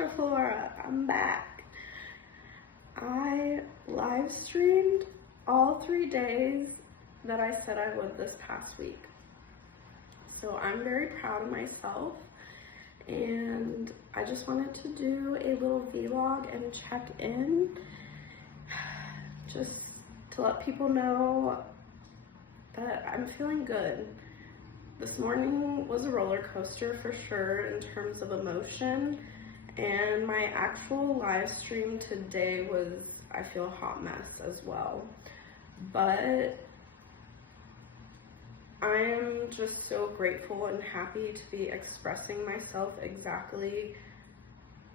Electroflora, I'm back. I live streamed all 3 days that I said I would this past week. So I'm very proud of myself, and I just wanted to do a little vlog and check in, just to let people know that I'm feeling good. This morning was a roller coaster for sure in terms of emotion, and my actual live stream today was, I feel, a hot mess as well. But I'm just so grateful and happy to be expressing myself exactly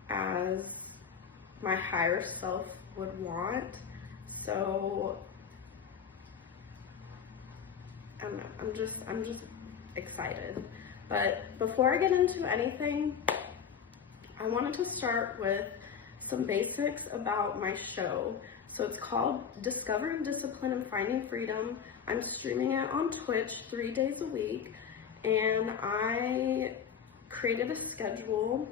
as my higher self would want. So I'm just excited. But before I get into anything, I wanted to start with some basics about my show. So it's called Discovering Discipline and Finding Freedom. I'm streaming it on Twitch 3 days a week, and I created a schedule,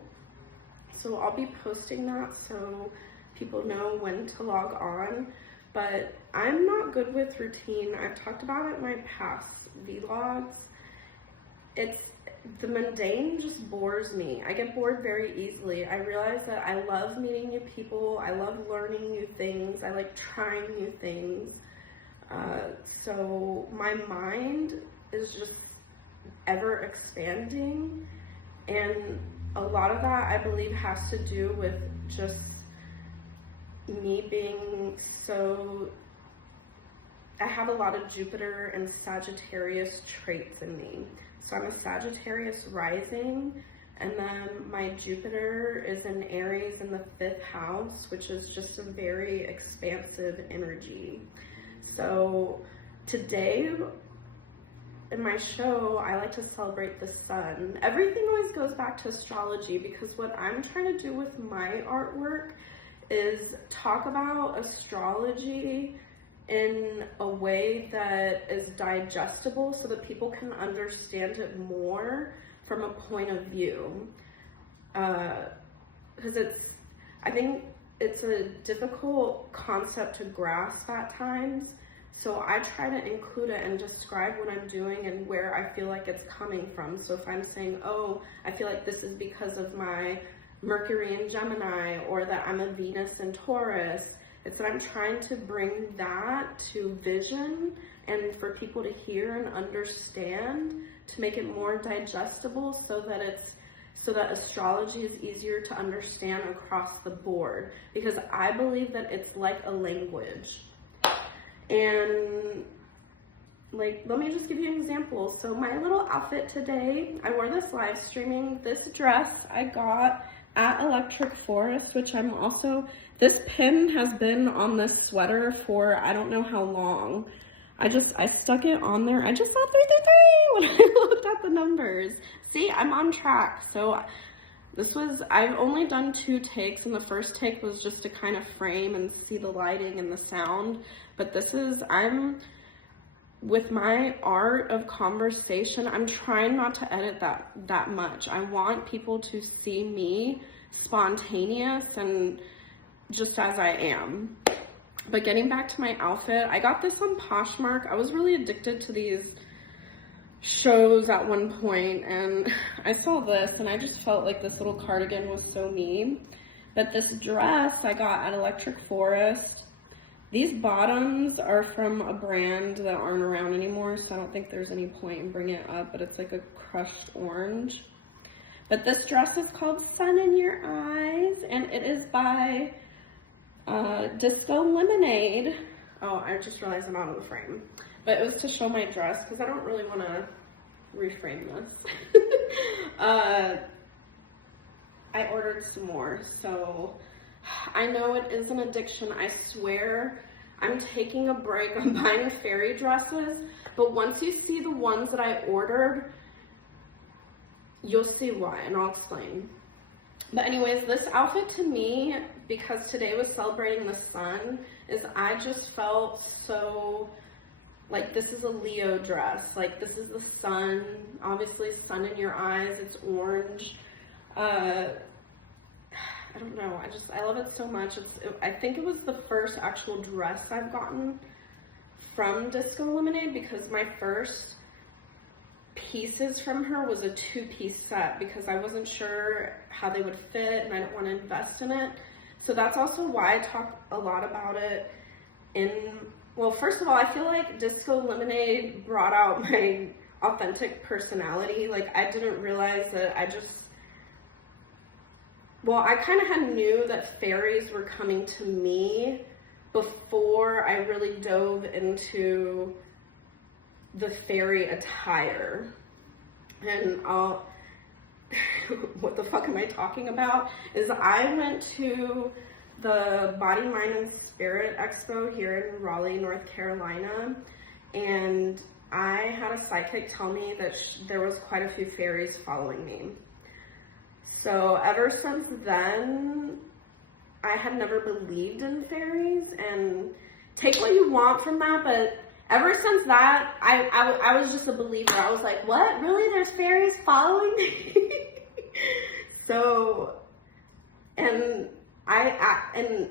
so I'll be posting that so people know when to log on. But I'm not good with routine. I've talked about it in my past vlogs. The mundane just bores me. I get bored very easily. I realize that I love meeting new people. I love learning new things. I like trying new things. So my mind is just ever expanding, and a lot of that I believe has to do with just me being so, I have a lot of Jupiter and Sagittarius traits in me. So I'm a Sagittarius rising, and then my Jupiter is in Aries in the 5th house, which is just a very expansive energy. So today in my show, I like to celebrate the sun. Everything always goes back to astrology, because what I'm trying to do with my artwork is talk about astrology in a way that is digestible so that people can understand it more from a point of view. Because I think it's a difficult concept to grasp at times. So I try to include it and describe what I'm doing and where I feel like it's coming from. So if I'm saying, oh, I feel like this is because of my Mercury in Gemini, or that I'm a Venus in Taurus, it's that I'm trying to bring that to vision and for people to hear and understand, to make it more digestible so that astrology is easier to understand across the board, because I believe that it's like a language. And like, let me just give you an example. So my little outfit today, I wore this live streaming. This dress I got at Electric Forest, which this pin has been on this sweater for I don't know how long. I stuck it on there. I just saw 333 when I looked at the numbers. See, I'm on track. So I've only done 2 takes, and the first take was just to kind of frame and see the lighting and the sound. But with my art of conversation, I'm trying not to edit that much. I want people to see me spontaneous and just as I am. But getting back to my outfit, I got this on Poshmark. I was really addicted to these shows at one point, and I saw this and I just felt like this little cardigan was so me. But this dress I got at Electric Forest. These bottoms are from a brand that aren't around anymore, so I don't think there's any point in bringing it up, but it's like a crushed orange. But this dress is called Sun in Your Eyes, and it is by Disco Lemonade. Oh, I just realized I'm out of the frame. But it was to show my dress, because I don't really want to reframe this. I ordered some more, so I know it is an addiction. I swear I'm taking a break on buying fairy dresses, but once you see the ones that I ordered, you'll see why, and I'll explain. But anyways, this outfit to me, because today was celebrating the sun, is I just felt so like this is a Leo dress. Like, this is the sun, obviously sun in your eyes, it's orange. I don't know, I love it so much. I think it was the first actual dress I've gotten from Disco Lemonade, because my first pieces from her was a 2-piece set because I wasn't sure how they would fit and I didn't want to invest in it. So that's also why I talk a lot about it well, first of all, I feel like Disco Lemonade brought out my authentic personality. Like, I didn't realize that I kind of knew that fairies were coming to me before I really dove into the fairy attire. And what the fuck am I talking about? Is I went to the Body, Mind, and Spirit Expo here in Raleigh, North Carolina, and I had a psychic tell me that there was quite a few fairies following me. So ever since then, I had never believed in fairies, and take what you want from that, but ever since that, I was just a believer. I was like, what? Really? There's fairies following me? So, and and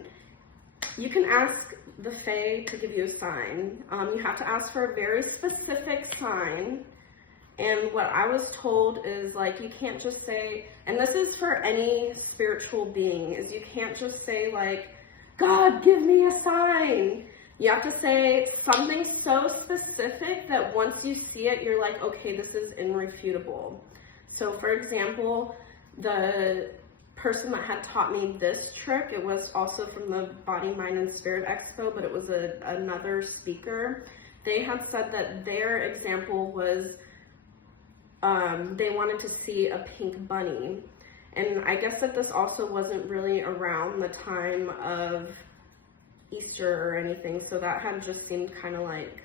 you can ask the fae to give you a sign. You have to ask for a very specific sign. And what I was told is, like, you can't just say, and this is for any spiritual being, is you can't just say, like, God, give me a sign. You have to say something so specific that once you see it, you're like, okay, this is irrefutable. So, for example, the person that had taught me this trick, it was also from the Body, Mind, and Spirit Expo, but it was another speaker. They had said that their example was they wanted to see a pink bunny. And I guess that this also wasn't really around the time of Easter or anything, so that had just seemed kind of like,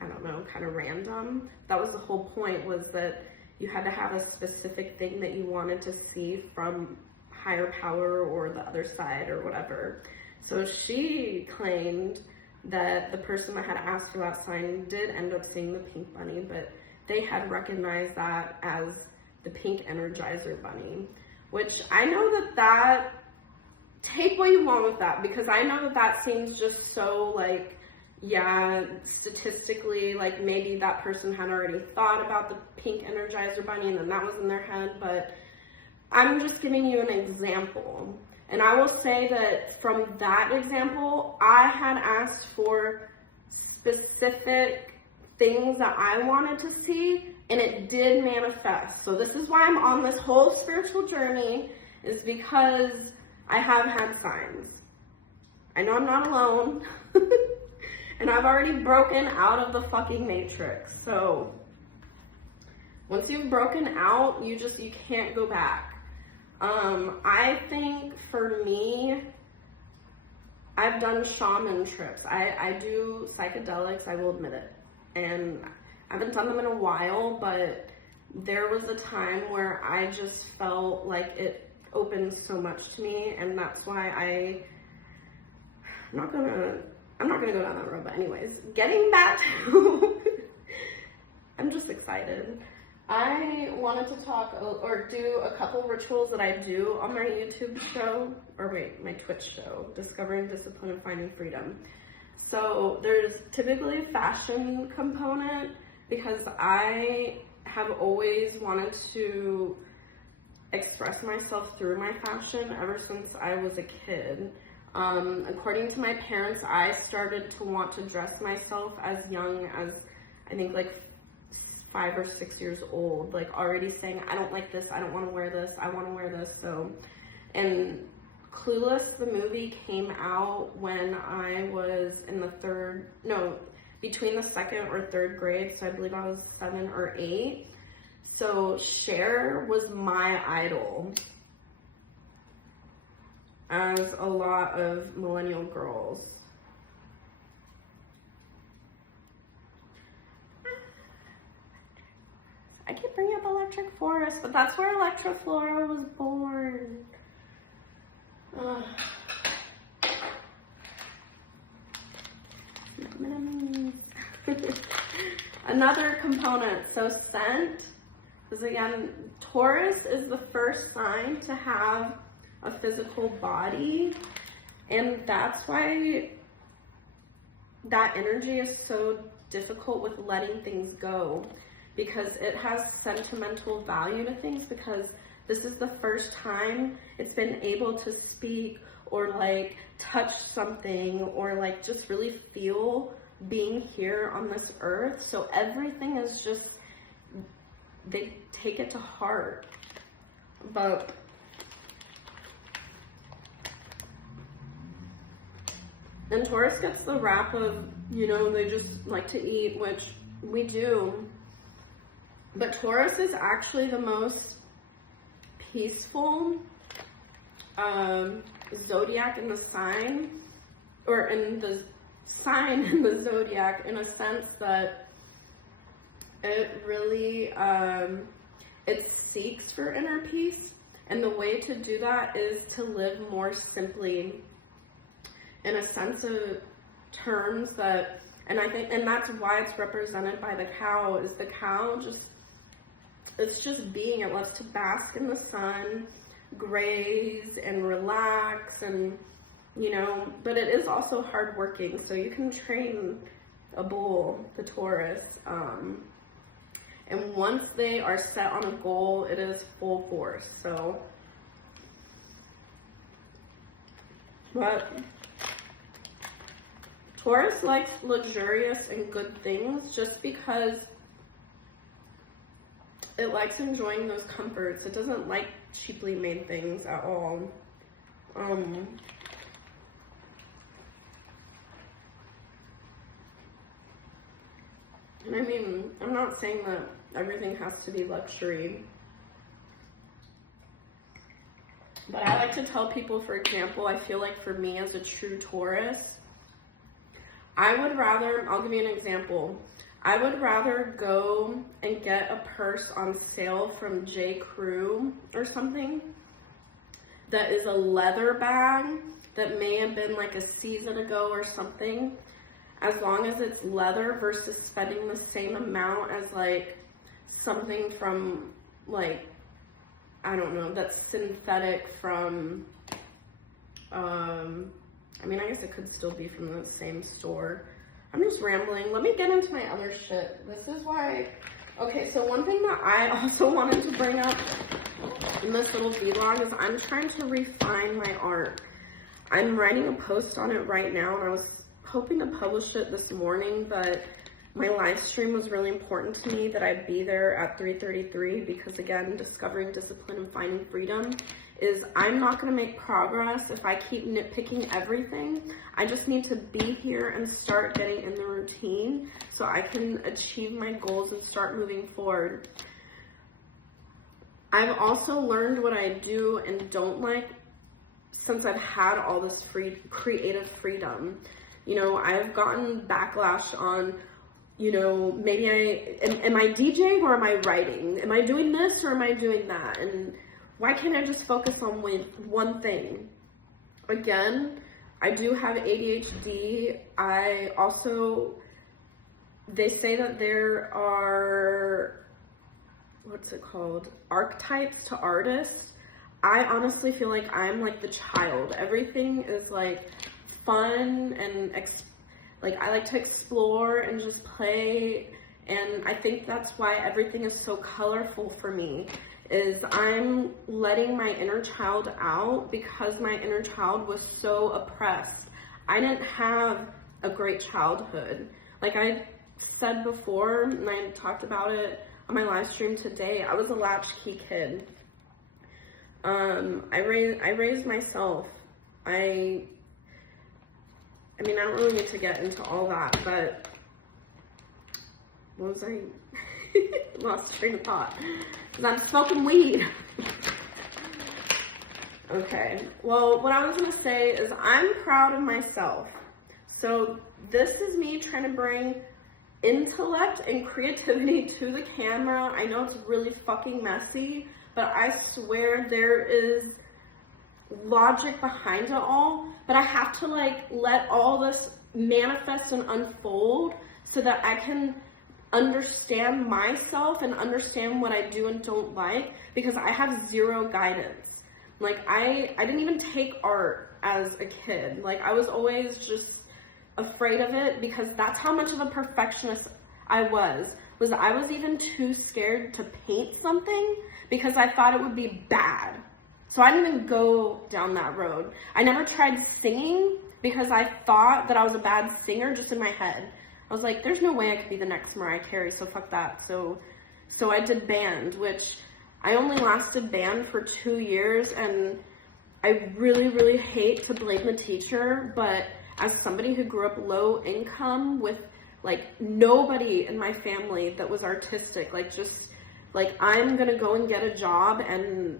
I don't know, kind of random. That was the whole point, was that you had to have a specific thing that you wanted to see from higher power or the other side or whatever. So she claimed that the person that had asked for that sign did end up seeing the pink bunny, but they had recognized that as the pink Energizer bunny, which I know that take what you want with that, because I know that seems just so, like, yeah, statistically, like, maybe that person had already thought about the pink Energizer bunny and then that was in their head, but I'm just giving you an example. And I will say that from that example, I had asked for specific things that I wanted to see, and it did manifest. So this is why I'm on this whole spiritual journey, is because I have had signs. I know I'm not alone. And I've already broken out of the fucking matrix. So once you've broken out, you can't go back. I think for me, I've done shaman trips. I do psychedelics, I will admit it. And I haven't done them in a while, but there was a time where I just felt like it opened so much to me, and that's why I'm not gonna go down that road, but anyways, getting back to, I'm just excited. I wanted to talk or do a couple rituals that I do on my YouTube show, or wait, my Twitch show, Discovering Discipline and Finding Freedom. So there's typically a fashion component, because I have always wanted to express myself through my fashion ever since I was a kid. According to my parents, I started to want to dress myself as young as, I think, like 5 or 6 years old, like already saying, I don't like this, I don't want to wear this, I want to wear this. So, and Clueless, the movie, came out when I was in between the 2nd or 3rd grade, so I believe I was 7 or 8. So Cher was my idol, as a lot of millennial girls. I keep bringing up Electric Forest, but that's where Electroflora was born. Another component, so scent Because again, Taurus is the first sign to have a physical body, and that's why that energy is so difficult with letting things go, because it has sentimental value to things, because this is the first time it's been able to speak or like touch something or like just really feel being here on this earth. So everything is just, they take it to heart. But and Taurus gets the rap of, you know, they just like to eat, which we do. But Taurus is actually the most peaceful zodiac in the sign, or in the sign in the zodiac, in a sense that it really, it seeks for inner peace. And the way to do that is to live more simply, in a sense of terms that, and I think, and that's why it's represented by the cow, is the cow just, it's just being, it loves to bask in the sun, graze and relax, and, you know, but it is also hardworking, so you can train a bull, the Taurus, and once they are set on a goal, it is full force. So, but Taurus likes luxurious and good things just because it likes enjoying those comforts. It doesn't like cheaply made things at all. And I mean, I'm not saying that everything has to be luxury, but I like to tell people, for example, I feel like for me as a true Taurus, I would rather, I'll give you an example. I would rather go and get a purse on sale from J. Crew or something that is a leather bag that may have been like a season ago or something, as long as it's leather, versus spending the same amount as like something from like, I don't know, that's synthetic from, I mean, I guess it could still be from the same store. I'm just rambling. Let me get into my other shit. This is why, okay, so one thing that I also wanted to bring up in this little vlog is I'm trying to refine my art. I'm writing a post on it right now, and I was hoping to publish it this morning, but my live stream was really important to me that I be there at 3:33, because again, discovering discipline and finding freedom is, I'm not going to make progress if I keep nitpicking everything. I just need to be here and start getting in the routine so I can achieve my goals and start moving forward. I've also learned what I do and don't like since I've had all this creative freedom. You know, I've gotten backlash on, you know, maybe am I DJing or am I writing? Am I doing this or am I doing that? And why can't I just focus on one thing? Again, I do have ADHD. I also, they say that there are, what's it called? Archetypes to artists. I honestly feel like I'm like the child. Everything is like fun and like I like to explore and just play, and I think that's why everything is so colorful for me, is I'm letting my inner child out, because my inner child was so oppressed. I didn't have a great childhood. Like I said before, and I talked about it on my live stream today, I was a latchkey kid. I raised myself. I mean, I don't really need to get into all that, but what was I? Lost train of thought. I'm smoking weed. Okay, well, what I was gonna say is I'm proud of myself. So this is me trying to bring intellect and creativity to the camera. I know it's really fucking messy, but I swear there is logic behind it all, but I have to like let all this manifest and unfold so that I can understand myself and understand what I do and don't like, because I have zero guidance. Like, I didn't even take art as a kid. Like, I was always just afraid of it, because that's how much of a perfectionist I was I was even too scared to paint something because I thought it would be bad. So I didn't even go down that road. I never tried singing because I thought that I was a bad singer just in my head. I was like, there's no way I could be the next Mariah Carey, so fuck that. So I did band, which I only lasted band for 2 years, and I really, really hate to blame the teacher, but as somebody who grew up low income with like nobody in my family that was artistic, like just like I'm gonna go and get a job, and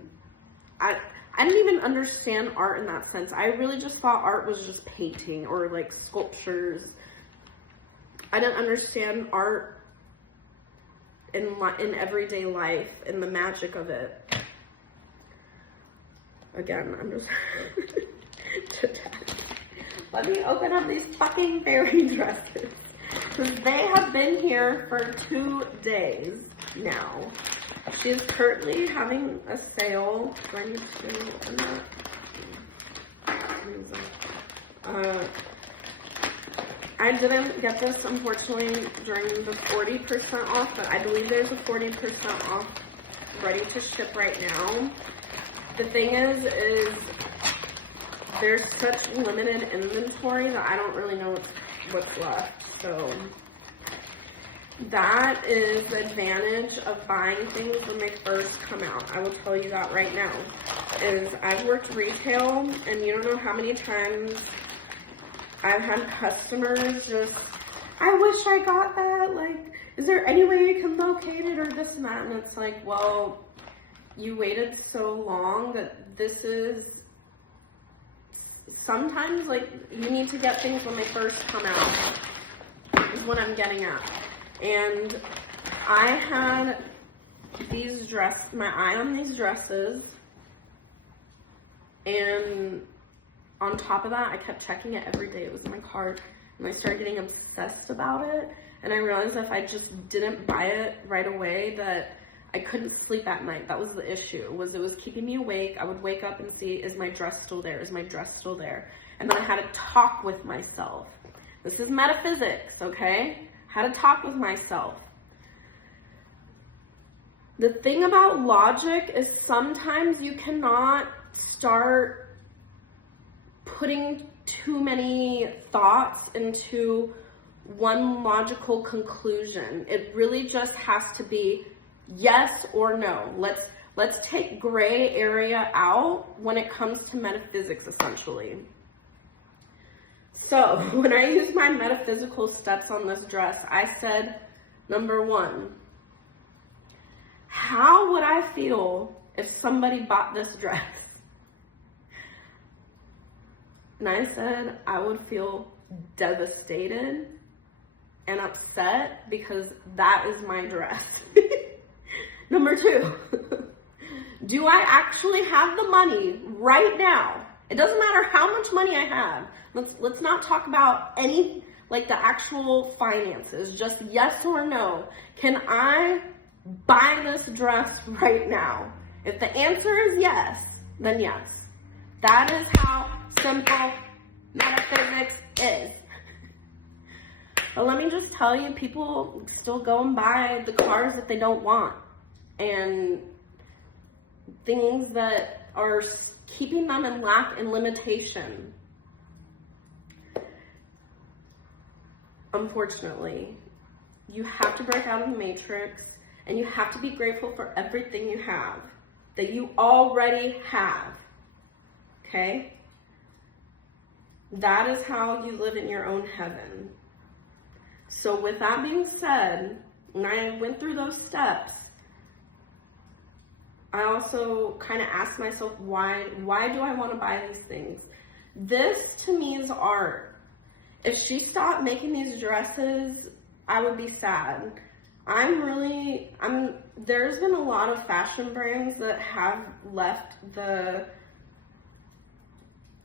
I didn't even understand art in that sense. I really just thought art was just painting or like sculptures. I didn't understand art in everyday life and the magic of it. Again, I'm just let me open up these fucking fairy dresses, because they have been here for 2 days now. She is currently having a sale. Do I need to open that? I didn't get this, unfortunately, during the 40% off, but I believe there's a 40% off ready to ship right now. The thing is there's such limited inventory that I don't really know what's left. So that is the advantage of buying things when they first come out. I will tell you that right now. Is I've worked retail, and you don't know how many times I've had customers just, I wish I got that, like, is there any way you can locate it, or this and that, and it's like, well, you waited so long that this is, sometimes, like, you need to get things when they first come out, is what I'm getting at. And I had my eye on these dresses, and on top of that, I kept checking it every day. It was in my cart, and I started getting obsessed about it, and I realized if I just didn't buy it right away, that I couldn't sleep at night. That was the issue, it was keeping me awake. I would wake up and see, is my dress still there? Is my dress still there? And then I had to talk with myself. This is metaphysics, okay? I had to talk with myself. The thing about logic is sometimes you cannot start putting too many thoughts into one logical conclusion. It really just has to be yes or no. Let's take gray area out when it comes to metaphysics, essentially. So when I used my metaphysical steps on this dress, I said, number 1, how would I feel if somebody bought this dress? And I said, I would feel devastated and upset, because that is my dress. Number 2, do I actually have the money right now? It doesn't matter how much money I have. Let's not talk about any, like the actual finances, just yes or no. Can I buy this dress right now? If the answer is yes, then yes. That is how simple metaphysics is. But let me just tell you, people still go and buy the cars that they don't want, and things that are keeping them in lack and limitation. Unfortunately, you have to break out of the matrix, and you have to be grateful for everything you have, that you already have. Okay? That is how you live in your own heaven. So with that being said, when I went through those steps, I also kind of asked myself, why do I want to buy these things? This to me is art. If she stopped making these dresses, I would be sad. There's been a lot of fashion brands that have left the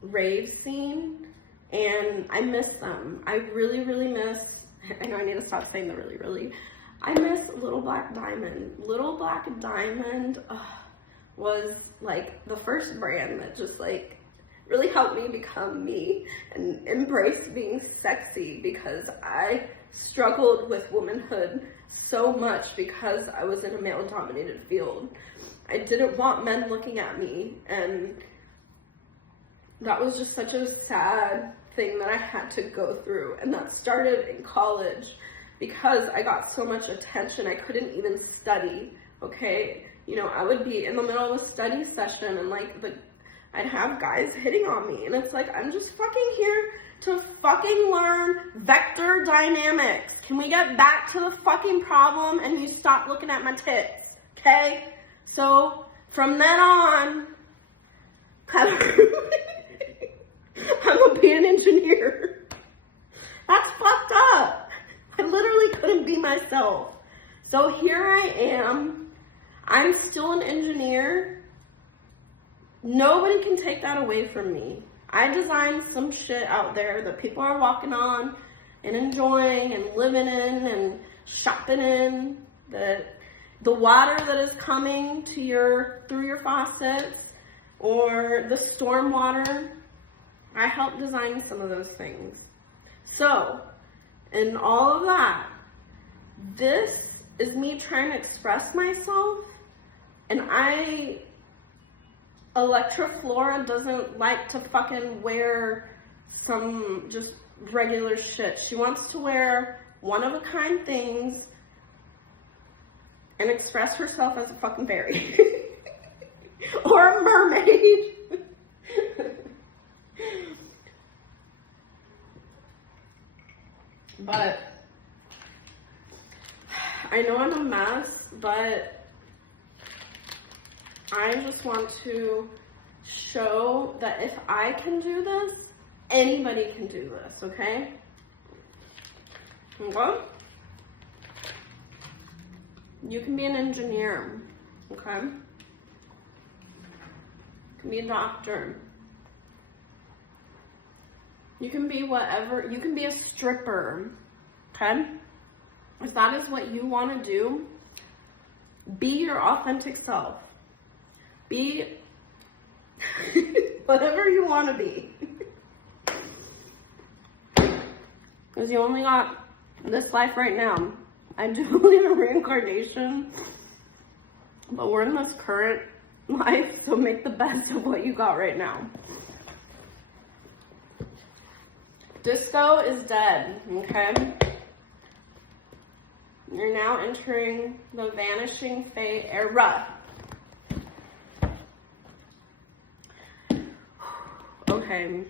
rave scene, and I miss them. I really, really miss, I know I need to stop saying the really, really. I miss Little Black Diamond. Little Black Diamond was like the first brand that just like really helped me become me and embrace being sexy, because I struggled with womanhood so much because I was in a male-dominated field. I didn't want men looking at me, and that was just such a sad thing that I had to go through. And that started in college because I got so much attention I couldn't even study, okay? You know, I would be in the middle of a study session and like I'd have guys hitting on me, and it's like, I'm just fucking here to fucking learn vector dynamics. Can we get back to the fucking problem and you stop looking at my tits, okay? So from then on, I'm gonna be an engineer. That's fucked up. I literally couldn't be myself. So here I am. I'm still an engineer. Nobody can take that away from me. I designed some shit out there that people are walking on and enjoying and living in and shopping in. The water that is coming to through your faucets, or the storm water, I helped design some of those things. So, in all of that, this is me trying to express myself, and Electroflora doesn't like to fucking wear some just regular shit. She wants to wear one-of-a-kind things and express herself as a fucking fairy. Or a mermaid. But I know I'm a mess, but I just want to show that if I can do this, anybody can do this, okay? Okay? You can be an engineer, okay? You can be a doctor. You can be whatever. You can be a stripper, okay? If that is what you want to do, be your authentic self. Be whatever you want to be. Because you only got this life right now. I do believe in reincarnation, but we're in this current life, so make the best of what you got right now. Disco is dead, okay? You're now entering the vanishing fae era. Okay.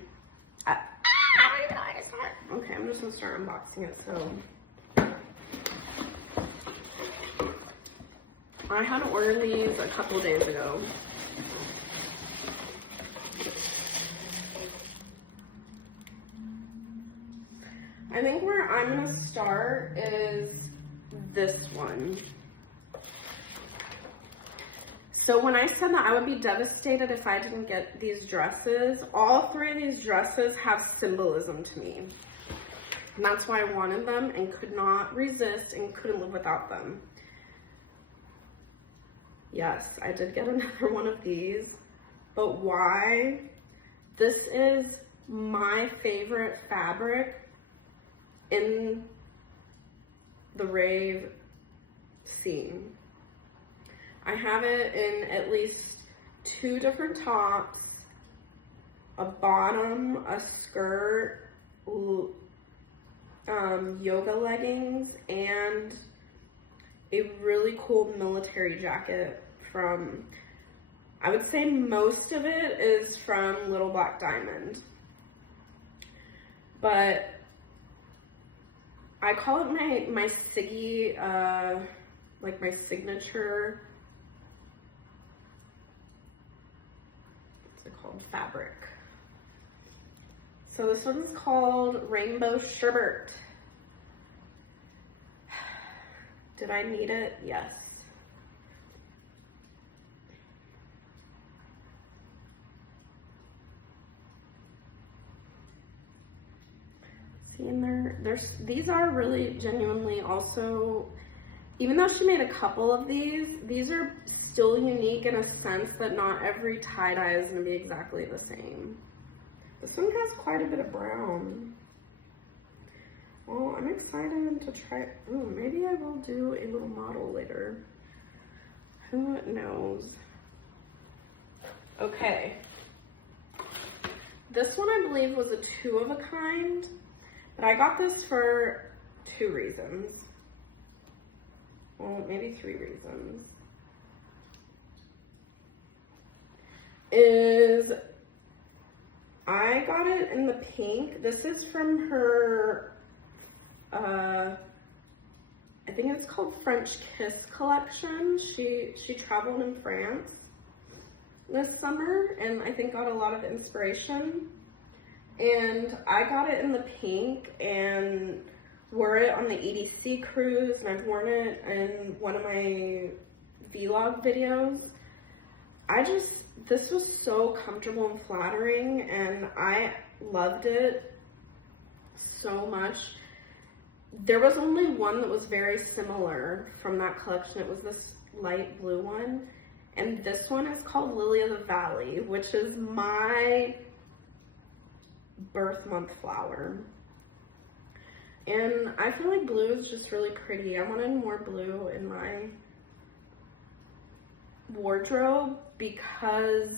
Okay, I'm just gonna start unboxing it. So, I had to order these a couple days ago. I think where I'm gonna start is this one. So when I said that I would be devastated if I didn't get these dresses, all three of these dresses have symbolism to me. And that's why I wanted them and could not resist and couldn't live without them. Yes, I did get another one of these, but why? This is my favorite fabric in the rave scene. I have it in at least 2 different tops, a bottom, a skirt, yoga leggings, and a really cool military jacket from, I would say most of it is from Little Black Diamond. But I call it my Siggy, like my signature, what's it called, fabric. So this one's called Rainbow Sherbet. Did I need it? Yes. See, and these are really genuinely also even though she made a couple of these are still unique in a sense that not every tie-dye is going to be exactly the same. This one has quite a bit of brown. Well, I'm excited to try. Ooh, maybe I will do a little model later. Who knows? Okay. This one I believe was a 2 of a kind, but I got this for 2 reasons. Well, maybe 3 reasons. Is I got it in the pink. This is from her, I think it's called French Kiss collection. She traveled in France this summer and I think got a lot of inspiration. And I got it in the pink and wore it on the EDC cruise, and I've worn it in one of my vlog videos. This was so comfortable and flattering, and I loved it so much. There was only one that was very similar from that collection. It was this light blue one, and this one is called Lily of the Valley, which is my birth month flower. And I feel like blue is just really pretty. I wanted more blue in my wardrobe because,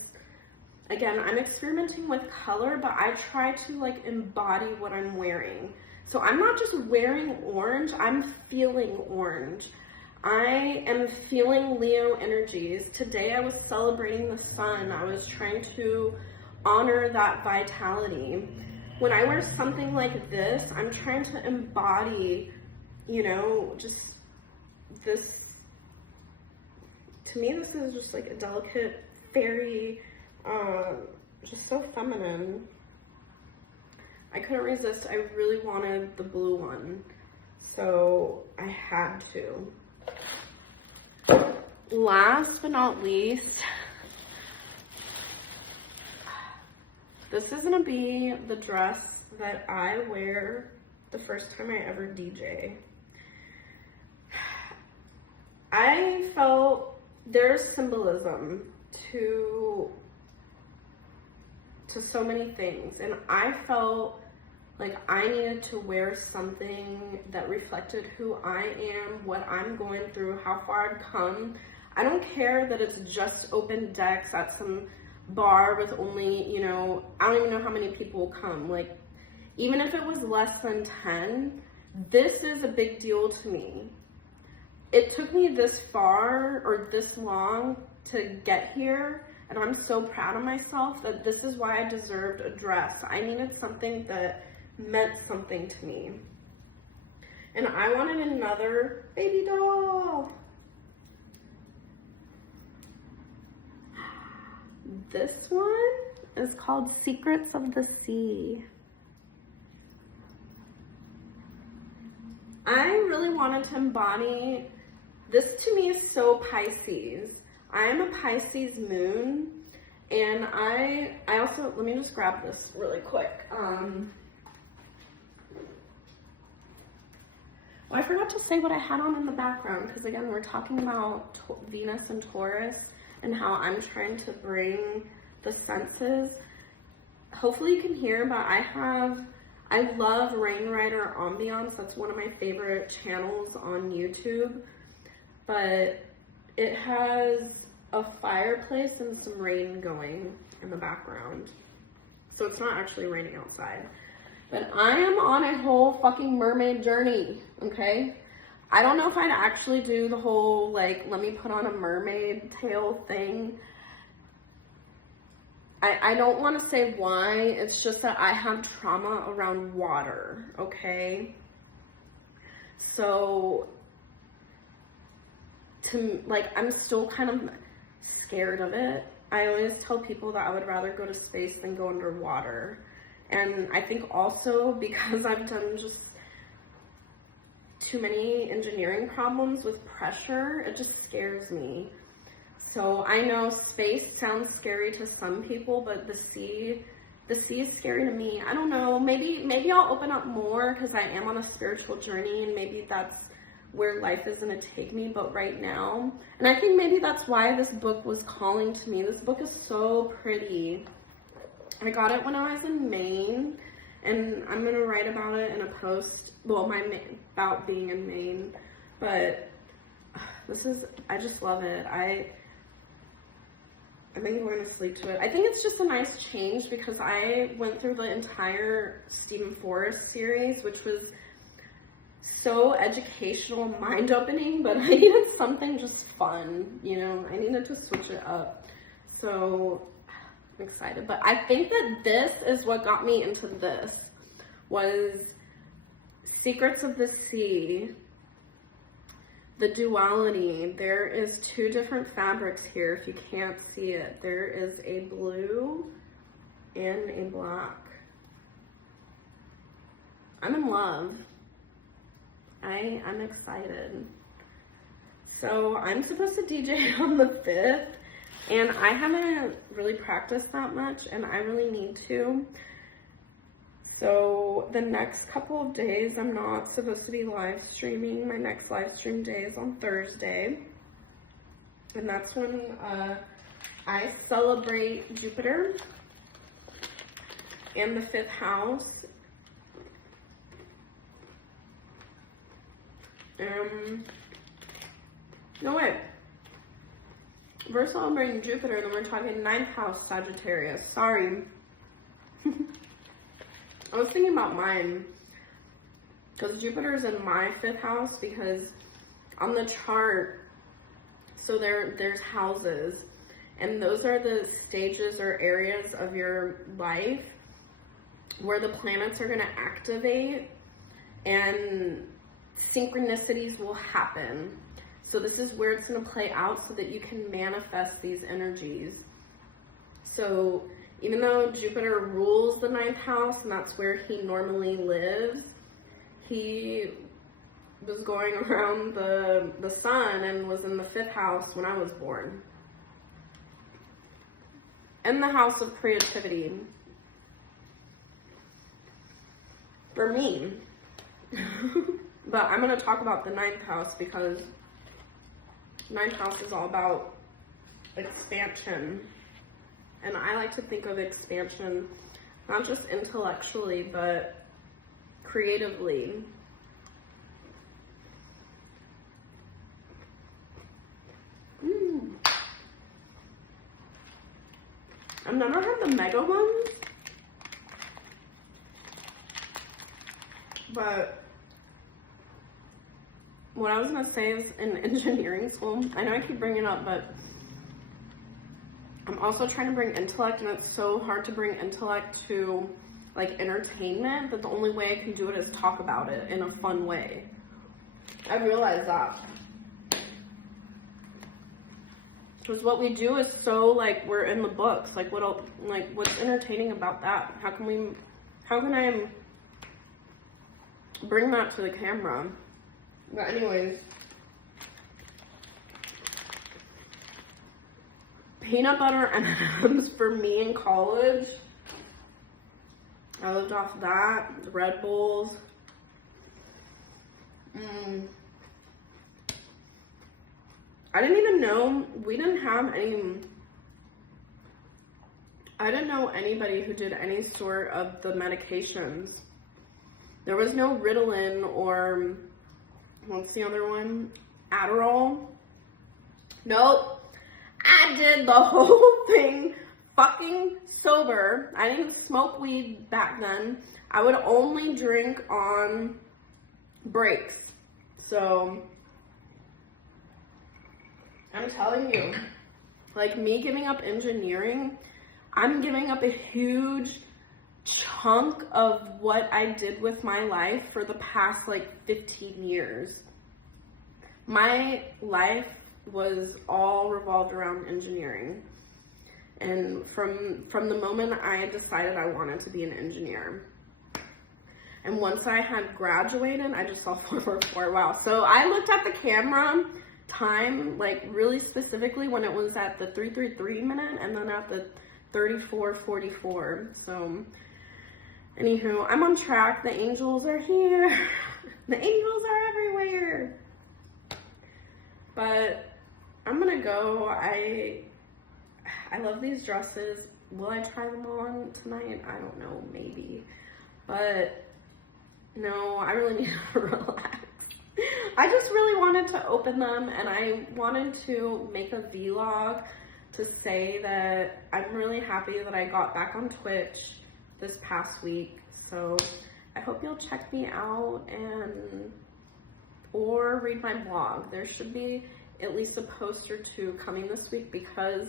again, I'm experimenting with color, but I try to like embody what I'm wearing. So I'm not just wearing orange, I'm feeling orange. I am feeling Leo energies. Today I was celebrating the sun. I was trying to honor that vitality. When I wear something like this, I'm trying to embody, you know, just this. To me, this is just like a delicate fairy, just so feminine. I couldn't resist. I really wanted the blue one, so I had to. Last but not least, this is gonna be the dress that I wear the first time I ever DJ. I felt there's symbolism to so many things, and I felt like I needed to wear something that reflected who I am, what I'm going through, how far I've come. I don't care that it's just open decks at some bar with only, you know, I don't even know how many people come. Like, even if it was less than 10, this is a big deal to me. It took me this far or this long to get here, and I'm so proud of myself that this is why I deserved a dress. I needed something that meant something to me. And I wanted another baby doll. This one is called Secrets of the Sea. I really wanted to embody, this to me is so Pisces. I am a Pisces moon, and I also, let me just grab this really quick. Well, I forgot to say what I had on in the background, because again, we're talking about Venus and Taurus and how I'm trying to bring the senses. Hopefully you can hear, but I love Rain Rider Ambiance. That's one of my favorite channels on YouTube. But it has a fireplace and some rain going in the background. So it's not actually raining outside. But I am on a whole fucking mermaid journey, okay? I don't know if I'd actually do the whole, like, let me put on a mermaid tail thing. I don't want to say why. It's just that I have trauma around water, okay? So, I'm still kind of scared of it. I always tell people that I would rather go to space than go underwater. And I think also because I've done just too many engineering problems with pressure, it just scares me. So I know space sounds scary to some people, but the sea is scary to me. I don't know, maybe I'll open up more because I am on a spiritual journey, and maybe that's where life is going to take me, but right now, and I think maybe that's why this book was calling to me. This book is so pretty. I got it when I was in Maine, and I'm going to write about it in a post, well, about being in Maine, but I just love it. I've been going to sleep to it. I think it's just a nice change because I went through the entire Stephen Forrest series, which was so educational, mind-opening, but I needed something just fun, you know? I needed to switch it up. So I'm excited. But I think that this is what got me into this, was Secrets of the Sea. The duality. There is two different fabrics here if you can't see it. There is a blue and a black. I'm in love. I'm excited. So I'm supposed to DJ on the 5th, and I haven't really practiced that much, and I really need to. So the next couple of days, I'm not supposed to be live streaming. My next live stream day is on Thursday. And that's when I celebrate Jupiter and the 5th house. No wait. We're celebrating Jupiter, then we're talking 9th house Sagittarius. Sorry. I was thinking about mine, because Jupiter is in my 5th house, because on the chart, so there's houses, and those are the stages or areas of your life where the planets are going to activate and synchronicities will happen. So this is where it's going to play out so that you can manifest these energies. So even though Jupiter rules the 9th house, and that's where he normally lives, he was going around the sun and was in the 5th house when I was born. In the house of creativity. For me. But I'm going to talk about the 9th house because 9th house is all about expansion. And I like to think of expansion not just intellectually, but creatively. I've never had the mega one, but what I was going to say is in engineering school, I know I keep bringing it up, but I'm also trying to bring intellect, and it's so hard to bring intellect to like entertainment that the only way I can do it is talk about it in a fun way. I realize that. Because what we do is so like we're in the books. Like what's entertaining about that? How can I bring that to the camera? But anyways, peanut butter M&Ms for me in college. I lived off that. The Red Bulls. I didn't even know, we didn't have any, I didn't know anybody who did any sort of the medications. There was no Ritalin or, what's the other one? Adderall. Nope. I did the whole thing fucking sober. I didn't smoke weed back then. I would only drink on breaks. So I'm telling you, like me giving up engineering, I'm giving up a huge chunk of what I did with my life for the past like 15 years. My life was all revolved around engineering. And from the moment I decided I wanted to be an engineer. And once I had graduated, I just saw 444. Wow. So I looked at the camera time, like really specifically when it was at the 333 minute and then at the 34:44. So anywho, I'm on track. The angels are here. The angels are everywhere. But I'm gonna go. I love these dresses. Will I try them on tonight? I don't know, maybe. But no, I really need to relax. I just really wanted to open them, and I wanted to make a vlog to say that I'm really happy that I got back on Twitch this past week. So I hope you'll check me out or read my blog. There should be at least a post or two coming this week because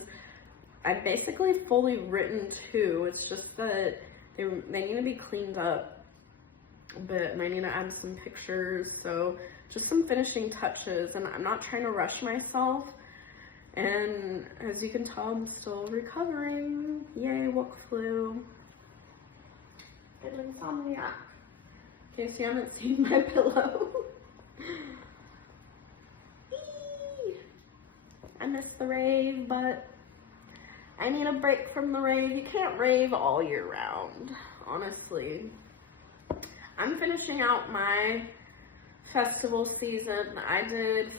I've basically fully written 2. It's just that they need to be cleaned up a bit, and I need to add some pictures, so just some finishing touches, and I'm not trying to rush myself. And as you can tell, I'm still recovering. Yay, work flu. And insomnia. In case you haven't seen my pillow. I miss the rave, but I need a break from the rave. You can't rave all year round, honestly. I'm finishing out my festival season. I did,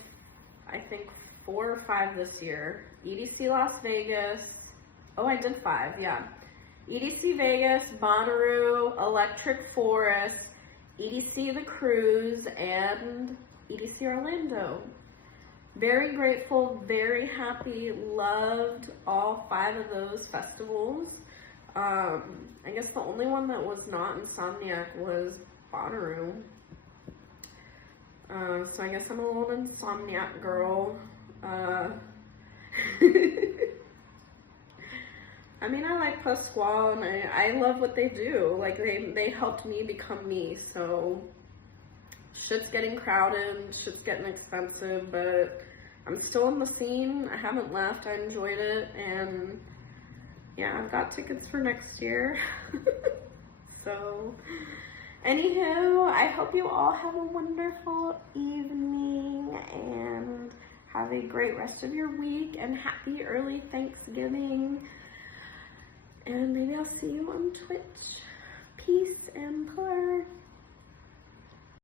I think, 4 or 5 this year. EDC Las Vegas. Oh, I did 5, yeah. EDC Vegas, Bonnaroo, Electric Forest, EDC The Cruise, and EDC Orlando. Very grateful, very happy, loved all 5 of those festivals. I guess the only one that was not Insomniac was Bonnaroo. So I guess I'm a little Insomniac girl. I mean, I like Pasquale, and I love what they do. Like, they helped me become me, so shit's getting crowded, shit's getting expensive, but I'm still in the scene. I haven't left. I enjoyed it, and yeah, I've got tickets for next year. So, anywho, I hope you all have a wonderful evening, and have a great rest of your week, and happy early Thanksgiving. And maybe I'll see you on Twitch. Peace and plur.